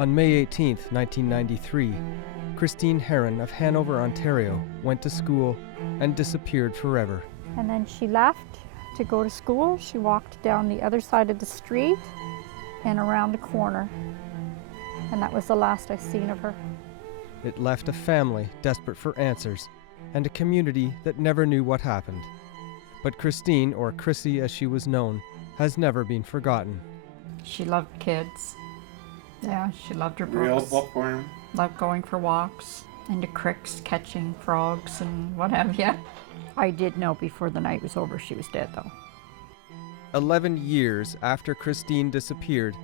On May 18, 1993, Christine Harron of Hanover, Ontario, went to school and disappeared forever. And then she left to go to school. She walked down the other side of the street and around the corner. And that was the last I've seen of her. It left a family desperate for answers and a community that never knew what happened. But Christine, or Chrissy as she was known, has never been forgotten. She loved kids. Yeah, she loved her Real books. bookworm. Loved going for walks into creeks, catching frogs and what have you. I did know before the night was over she was dead, though. 11 years after Christine disappeared,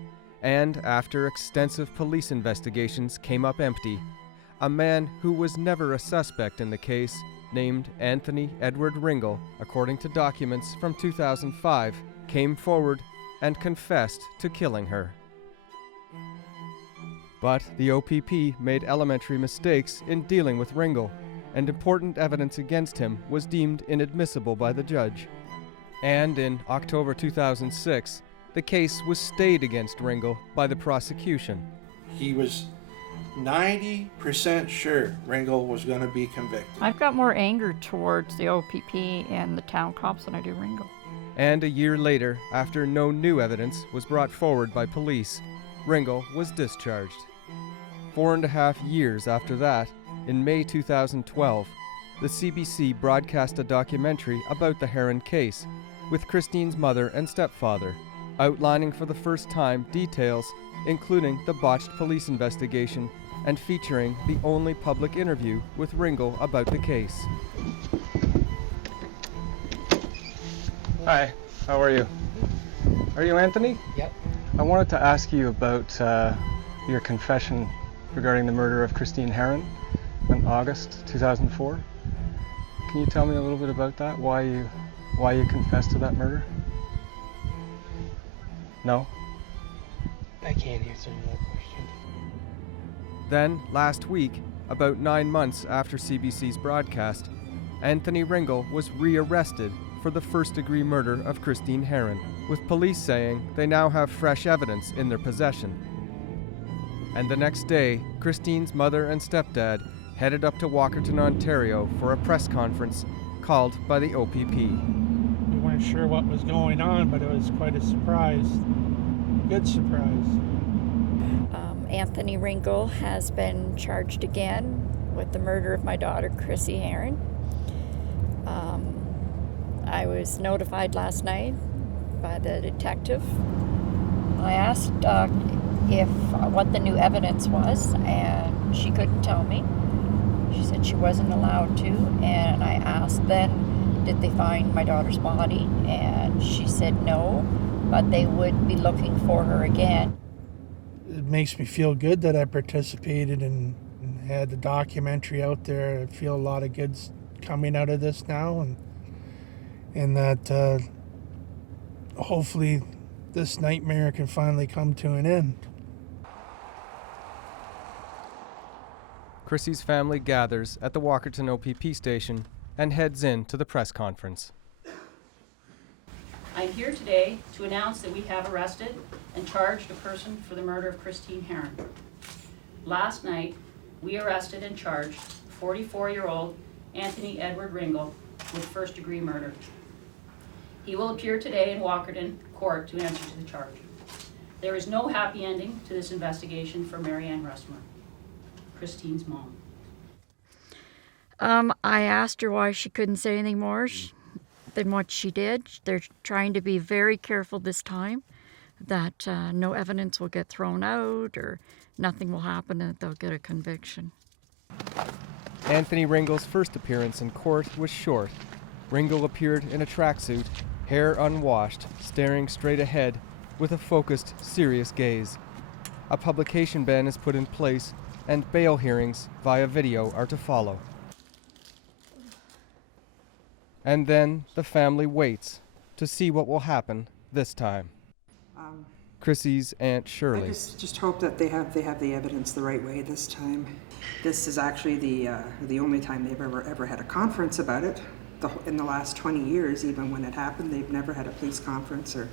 and after extensive police investigations came up empty, a man who was never a suspect in the case, named Anthony Edward Ringel, according to documents from 2005, came forward and confessed to killing her. But the OPP made elementary mistakes in dealing with Ringel, and important evidence against him was deemed inadmissible by the judge. And in October 2006, the case was stayed against Ringel by the prosecution. He was 90% sure Ringel was going to be convicted. I've got more anger towards the OPP and the town cops than I do Ringel. And a year later, after no new evidence was brought forward by police, Ringel was discharged. 4.5 years after that, in May 2012, the CBC broadcast a documentary about the Harron case, with Christine's mother and stepfather, outlining for the first time details, including the botched police investigation, and featuring the only public interview with Ringel about the case. Hi, how are you? Are you Anthony? Yep. I wanted to ask you about your confession regarding the murder of Christine Harron in August 2004. Can you tell me a little bit about that? Why you confessed to that murder? No? I can't answer that question. Then, last week, about 9 months after CBC's broadcast, Anthony Ringel was rearrested for the first-degree murder of Christine Harron, with police saying they now have fresh evidence in their possession. And the next day, Christine's mother and stepdad headed up to Walkerton, Ontario for a press conference called by the OPP. We weren't sure what was going on, but it was quite a surprise. Good surprise. Anthony Ringel has been charged again with the murder of my daughter, Chrissy Harron. I was notified last night by the detective. I asked what the new evidence was, and she couldn't tell me. She said she wasn't allowed to, and I asked then, did they find my daughter's body? And she said no, but they would be looking for her again. It makes me feel good that I participated and had the documentary out there. I feel a lot of good's coming out of this now, and that hopefully this nightmare can finally come to an end. Chrissy's family gathers at the Walkerton OPP station and heads in to the press conference. I'm here today to announce that we have arrested and charged a person for the murder of Christine Harron. Last night, we arrested and charged 44-year-old Anthony Edward Ringel with first-degree murder. He will appear today in Walkerton Court to answer to the charge. There is no happy ending to this investigation for Mary Ann Russmer, Christine's mom. I asked her why she couldn't say anything more than what she did. They're trying to be very careful this time that no evidence will get thrown out or nothing will happen and that they'll get a conviction. Anthony Ringel's first appearance in court was short. Ringel appeared in a tracksuit, hair unwashed, staring straight ahead with a focused, serious gaze. A publication ban is put in place, and bail hearings via video are to follow. And then the family waits to see what will happen this time. Chrissy's Aunt Shirley. I just hope that they have the evidence the right way this time. This is actually the only time they've ever had a conference about it. In the last 20 years, even when it happened, they've never had a police conference or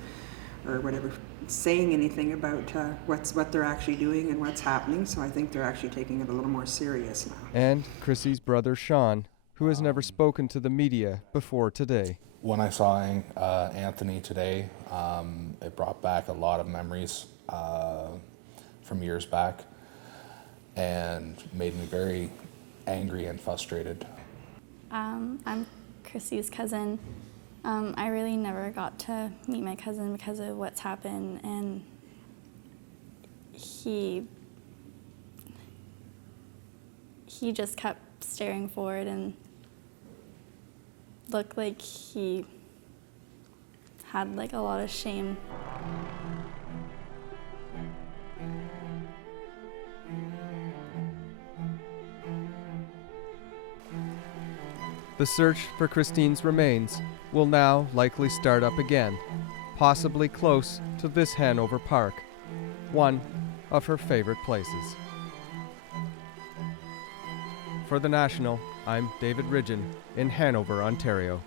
whatever saying anything about what they're actually doing and what's happening, so I think they're actually taking it a little more serious now. And Chrissy's brother Sean, who has never spoken to the media before today. When I saw Anthony today, it brought back a lot of memories from years back and made me very angry and frustrated. I'm Chrissy's cousin. I really never got to meet my cousin because of what's happened, and he just kept staring forward and looked like he had like a lot of shame. The search for Christine's remains will now likely start up again, possibly close to this Hanover Park, one of her favorite places. For The National, I'm David Ridgen in Hanover, Ontario.